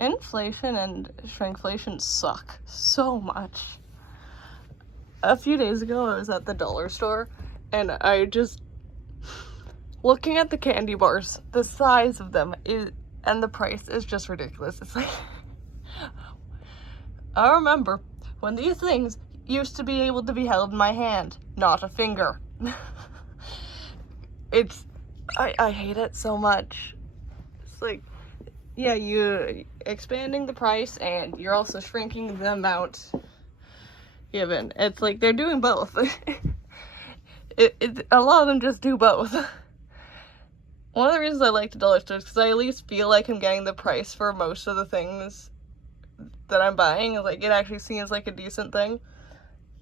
inflation and shrinkflation suck so much. A few days ago, I was at the dollar store, and looking at the candy bars, the size of them and the price is just ridiculous. It's like, I remember when these things used to be able to be held in my hand, not a finger. I hate it so much. It's like, yeah, you're expanding the price and you're also shrinking the amount given. It's like they're doing both. A lot of them just do both. One of the reasons I like the dollar stores is because I at least feel like I'm getting the price for most of the things that I'm buying. Like, it actually seems like a decent thing.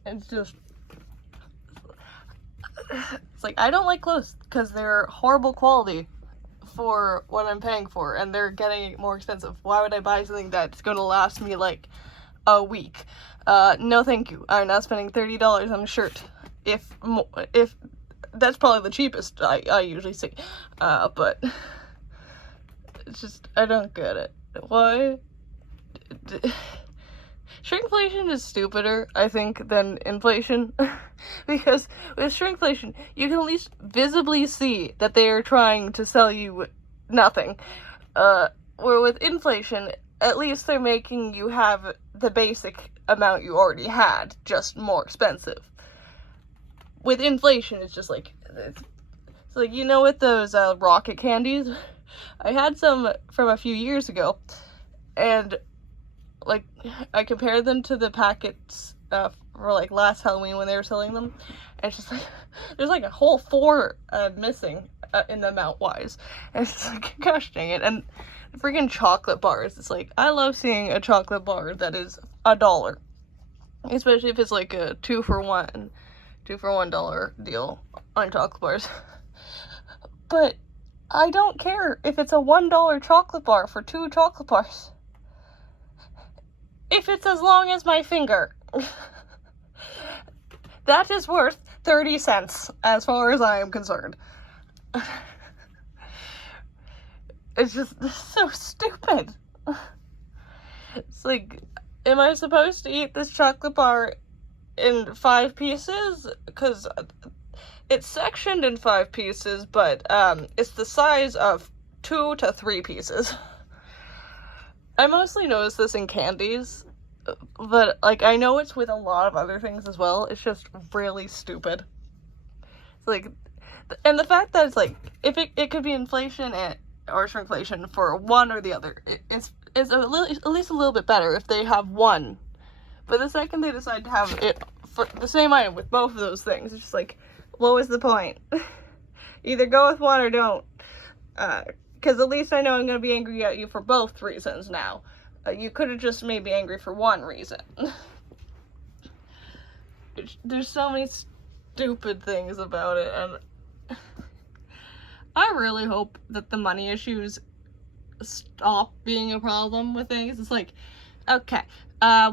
It's like, I don't like clothes because they're horrible quality for what I'm paying for, and they're getting more expensive. Why would I buy something that's going to last me like a week? No thank you. I'm not spending $30 on a shirt. If that's probably the cheapest I usually see. But it's just, I don't get it. Why? Shrinkflation is stupider, I think, than inflation. Because with shrinkflation, you can at least visibly see that they are trying to sell you nothing. Where with inflation, at least they're making you have the basic amount you already had, just more expensive. With inflation, it's just like, it's like, you know, with those rocket candies, I had some from a few years ago, and like, I compared them to the packets for like last Halloween when they were selling them, and it's just like, there's like a whole 4 missing in the amount wise, and it's just like, gosh dang it. And freaking chocolate bars, it's like, I love seeing a chocolate bar that is $1, especially if it's like a 2 for $1 deal on chocolate bars. But I don't care if it's a $1 chocolate bar for 2 chocolate bars, if it's as long as my finger. That is worth 30 cents as far as I am concerned. It's just so stupid. It's like, am I supposed to eat this chocolate bar in 5 pieces? Because it's sectioned in 5 pieces, but it's the size of 2 to 3 pieces. I mostly notice this in candies, but like, I know it's with a lot of other things as well. It's just really stupid. It's like, and the fact that it's like, if it could be inflation or shrinkflation for one or the other, it's at least a little bit better if they have one. But the second they decide to have it for the same item with both of those things, it's just like, what was the point? Either go with one or don't. Because at least I know I'm going to be angry at you for both reasons now. You could have just made me angry for one reason. There's so many stupid things about it, and I really hope that the money issues stop being a problem with things. It's like, okay,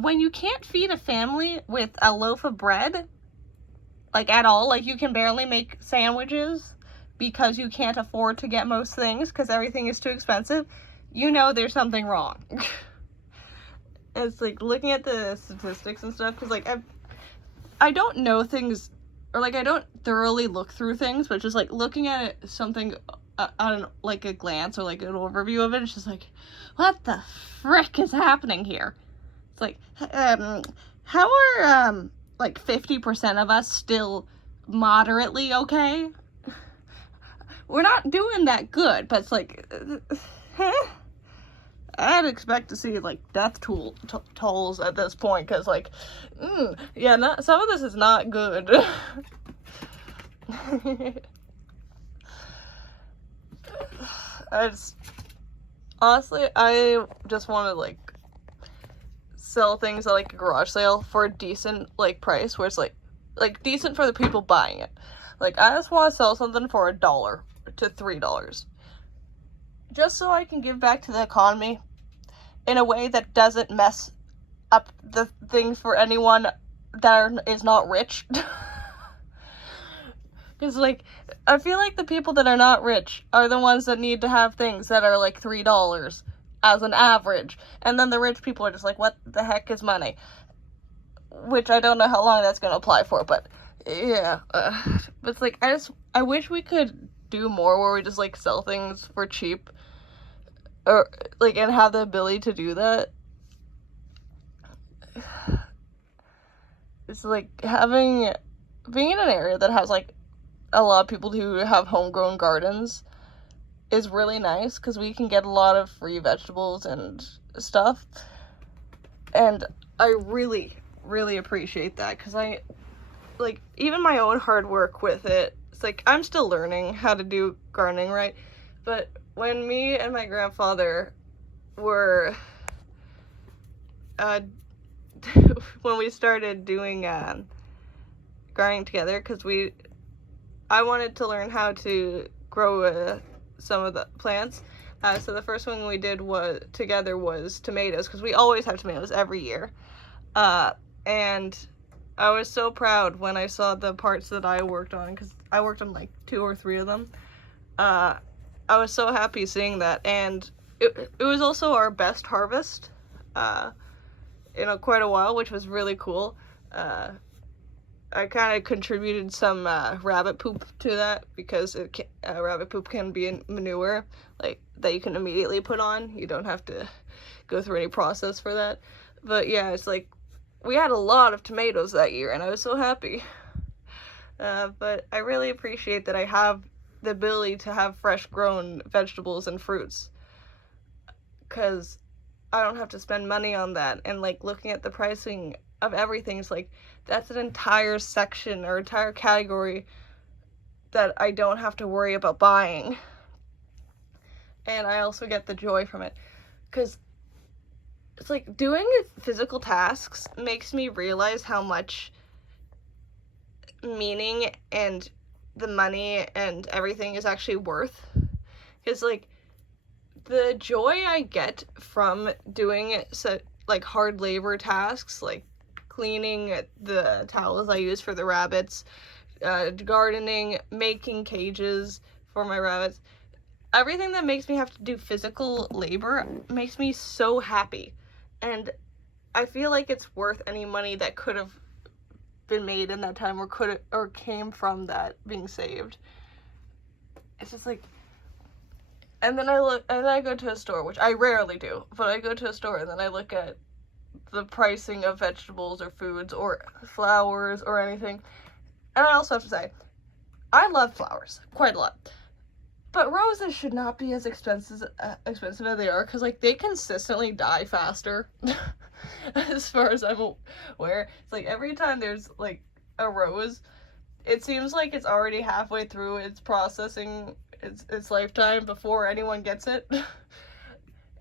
when you can't feed a family with a loaf of bread, like at all, like you can barely make sandwiches because you can't afford to get most things because everything is too expensive, you know there's something wrong. It's like, looking at the statistics and stuff, because like I don't know things, or like I don't thoroughly look through things, but just like looking at it, something on like a glance or like an overview of it, it's just like, what the frick is happening here? It's like, how are like 50% of us still moderately okay? We're not doing that good, but it's like, I'd expect to see like death tolls at this point, because like, yeah, some of this is not good. Honestly, I just want to like sell things at like a garage sale for a decent like price, where it's like decent for the people buying it. Like, I just want to sell something for $1 to $3, just so I can give back to the economy in a way that doesn't mess up the things for anyone that is not rich. Because, like, I feel like the people that are not rich are the ones that need to have things that are like $3. as an average. And then the rich people are just like, what the heck is money? Which I don't know how long that's going to apply for, but yeah. But it's like, I wish we could do more where we just, like, sell things for cheap. Or, like, and have the ability to do that. It's like being in an area that has, like, a lot of people who have homegrown gardens is really nice, because we can get a lot of free vegetables and stuff. And I really, really appreciate that, because even my own hard work with it, it's like, I'm still learning how to do gardening right, but when me and my grandfather were, when we started doing gardening together, because I wanted to learn how to grow some of the plants. So the first one we did together was tomatoes, because we always have tomatoes every year. And I was so proud when I saw the parts that I worked on, because I worked on like 2 or 3 of them. I was so happy seeing that, and it was also our best harvest in quite a while, which was really cool. I kind of contributed some rabbit poop to that, because rabbit poop can be a manure, like, that you can immediately put on. You don't have to go through any process for that. But yeah, it's like, we had a lot of tomatoes that year, and I was so happy. But I really appreciate that I have the ability to have fresh grown vegetables and fruits, because I don't have to spend money on that. And like, looking at the pricing of everything, it's like, that's an entire section or entire category that I don't have to worry about buying. And I also get the joy from it, because it's like, doing physical tasks makes me realize how much meaning and the money and everything is actually worth. Because like, the joy I get from doing like hard labor tasks, like cleaning the towels I use for the rabbits, gardening, making cages for my rabbits, everything that makes me have to do physical labor makes me so happy. And I feel like it's worth any money that could have been made in that time, or came from that being saved. It's just like, and then I go to a store, which I rarely do, but I go to a store and then I look at the pricing of vegetables or foods or flowers or anything. And I also have to say, I love flowers quite a lot, but roses should not be as expensive as they are, because like, they consistently die faster. As far as I'm aware, it's like, every time there's like a rose, it seems like it's already halfway through its processing, its lifetime, before anyone gets it.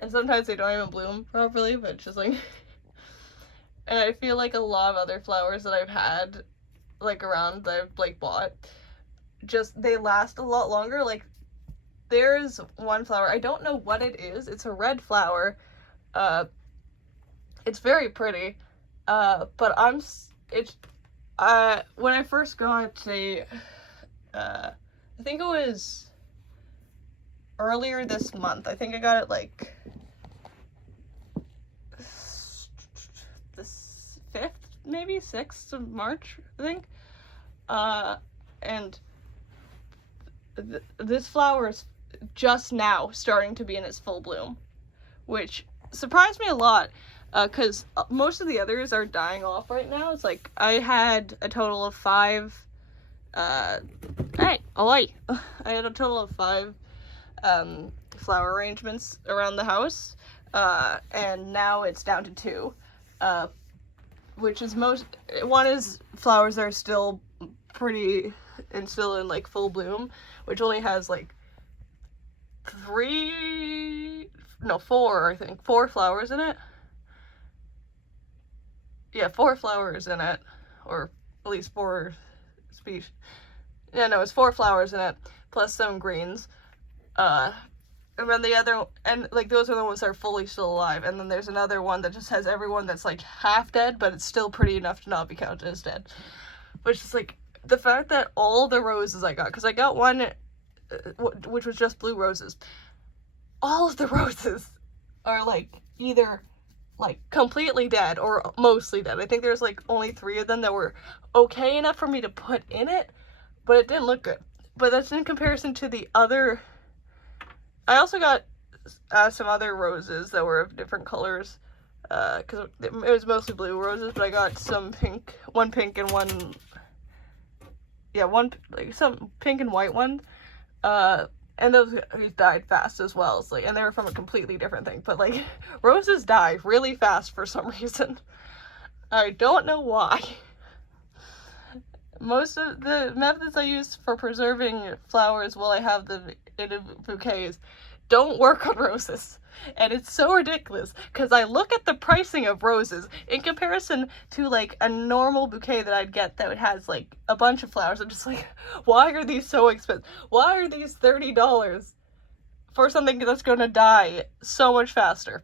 And sometimes they don't even bloom properly, but it's just like, and I feel like a lot of other flowers that I've had like around, that I've like bought, just, they last a lot longer. Like, there's one flower, I don't know what it is, it's a red flower, it's very pretty, but when I first got it, I think it was earlier this month, I think I got it like the 5th, maybe 6th of March, I think, and this flower is just now starting to be in its full bloom, which surprised me a lot, because most of the others are dying off right now. It's like, I had a total of 5, I had a total of 5 flower arrangements around the house, and now it's down to 2, which is one is flowers that are still pretty, and still in like full bloom, which only has like 4 flowers in it. Yeah, 4 flowers in it, or at least 4 species. Yeah, no, it's 4 flowers in it, plus some greens. And then the other, and like, those are the ones that are fully still alive. And then there's another one that just has everyone that's like half dead, but it's still pretty enough to not be counted as dead. Which is like, the fact that all the roses I got, because I got one which was just blue roses, all of the roses are like either like completely dead or mostly dead. I think there's like only 3 of them that were okay enough for me to put in it, but it didn't look good. But that's in comparison to the other. I also got some other roses that were of different colors, because it was mostly blue roses, but I got some pink, one pink and one, yeah, one, like some pink and white ones, and those died fast as well, so, like, and they were from a completely different thing, but like, roses die really fast for some reason. I don't know why. Most of the methods I use for preserving flowers while I have them in bouquets don't work on roses. And it's so ridiculous, because I look at the pricing of roses in comparison to like a normal bouquet that I'd get that has like a bunch of flowers. I'm just like, why are these so expensive? Why are these $30 for something that's gonna die so much faster?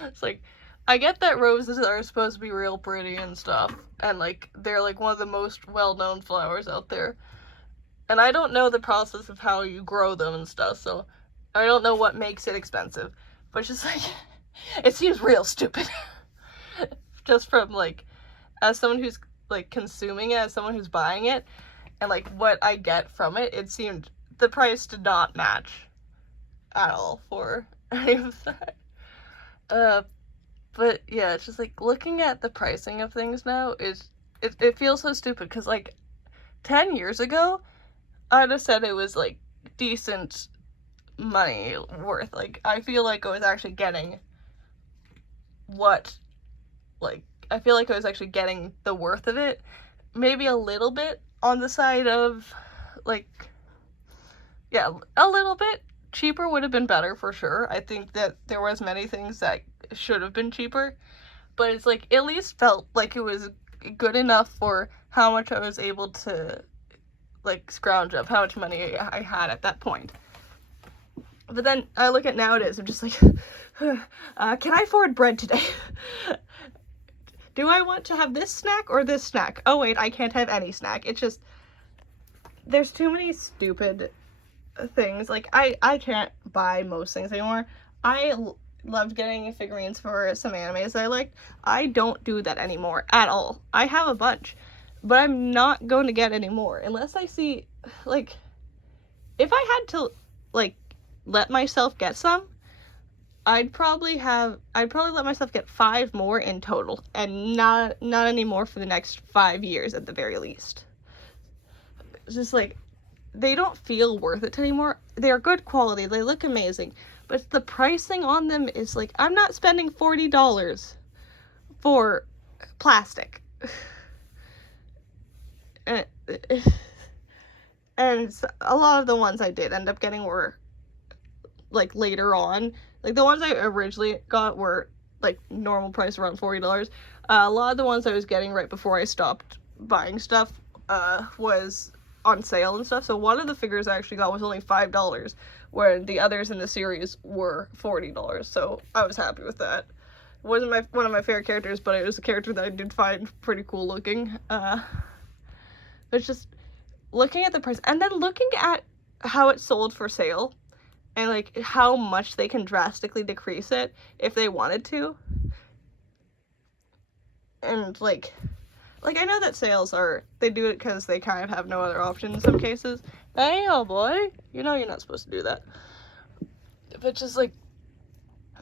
It's like, I get that roses are supposed to be real pretty and stuff, and like they're like one of the most well-known flowers out there. And I don't know the process of how you grow them and stuff, so I don't know what makes it expensive. But it's just like, it seems real stupid. Just from like, as someone who's like consuming it, as someone who's buying it, and like what I get from it, it seemed the price did not match at all for any of that. But yeah, it's just like looking at the pricing of things now it feels so stupid, because like 10 years ago I'd have said it was like decent money worth. Like, I feel like I was actually getting I feel like I was actually getting the worth of it. Maybe a little bit on the side of like, yeah, a little bit cheaper would have been better for sure. I think that there was many things that should have been cheaper, but it's like, at least felt like it was good enough for how much I was able to like scrounge up, how much money I had at that point. But then I look at nowadays, I'm just like, can I afford bread today? Do I want to have this snack or this snack? Oh wait, I can't have any snack. It's just, there's too many stupid things. Like, I can't buy most things anymore. I loved getting figurines for some animes that I liked. I don't do that anymore at all. I have a bunch, but I'm not going to get any more unless I see, like, if I had to, like, let myself get some, I'd probably let myself get 5 more in total, and not any more for the next 5 years at the very least. It's just like, they don't feel worth it anymore. They're good quality, they look amazing, but the pricing on them is like, I'm not spending $40 for plastic. And a lot of the ones I did end up getting were like later on. Like, the ones I originally got were like normal price, around $40. A lot of the ones I was getting right before I stopped buying stuff was on sale and stuff. So one of the figures I actually got was only $5, where the others in the series were $40. So I was happy with that. It wasn't one of my favorite characters, but it was a character that I did find pretty cool looking. It's just looking at the price, and then looking at how it's sold for sale, and like how much they can drastically decrease it if they wanted to. And like I know that sales they do it because they kind of have no other option in some cases. Hey, oh boy, you know you're not supposed to do that. But just like,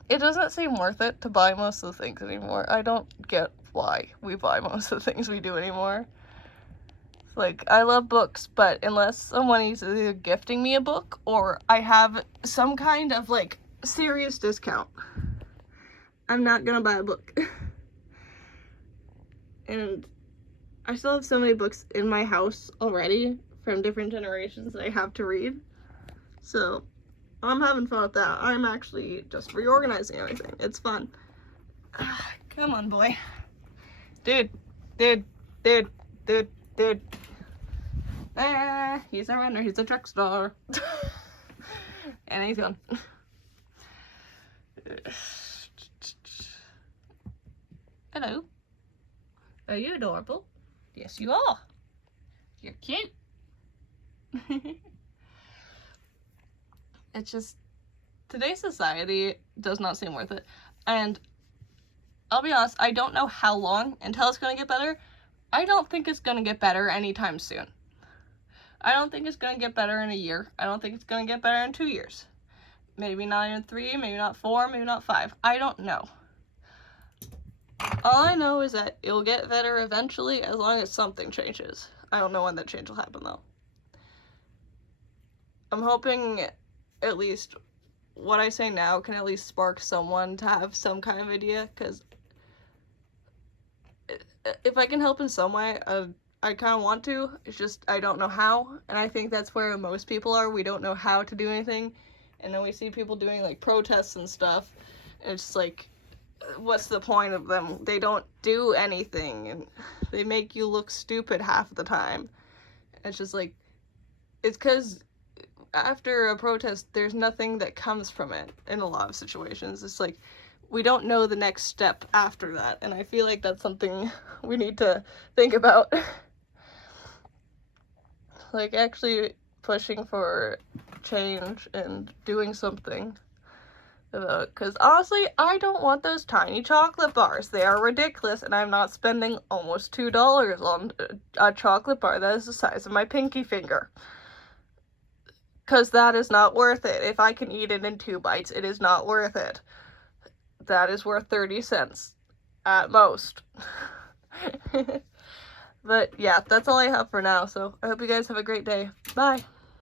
it doesn't seem worth it to buy most of the things anymore. I don't get why we buy most of the things we do anymore. Like, I love books, but unless someone is either gifting me a book or I have some kind of like serious discount, I'm not gonna buy a book. And I still have so many books in my house already from different generations that I have to read. So I'm having fun with that. I'm actually just reorganizing everything. It's fun. Come on, boy. Dude. He's a runner. He's a track star. And he's gone. Hello. Are you adorable? Yes, you are. You're cute. It's just, today's society does not seem worth it. And I'll be honest, I don't know how long until it's going to get better. I don't think it's going to get better anytime soon. I don't think it's going to get better in a year. I don't think it's going to get better in 2 years. Maybe not in 3, maybe not 4, maybe not 5. I don't know. All I know is that it'll get better eventually as long as something changes. I don't know when that change will happen though. I'm hoping at least what I say now can at least spark someone to have some kind of idea, because if I can help in some way, I kind of want to. It's just I don't know how, and I think that's where most people are. We don't know how to do anything, and then we see people doing like protests and stuff, and it's like, what's the point of them? They don't do anything, and they make you look stupid half the time. It's just like, it's because after a protest, there's nothing that comes from it in a lot of situations. It's like, we don't know the next step after that, and I feel like that's something we need to think about. Like, actually pushing for change and doing something about it. Because honestly, I don't want those tiny chocolate bars. They are ridiculous, and I'm not spending almost $2 on a chocolate bar that is the size of my pinky finger. Because that is not worth it. If I can eat it in 2 bites, it is not worth it. That is worth 30 cents at most. But yeah, that's all I have for now, so I hope you guys have a great day. Bye!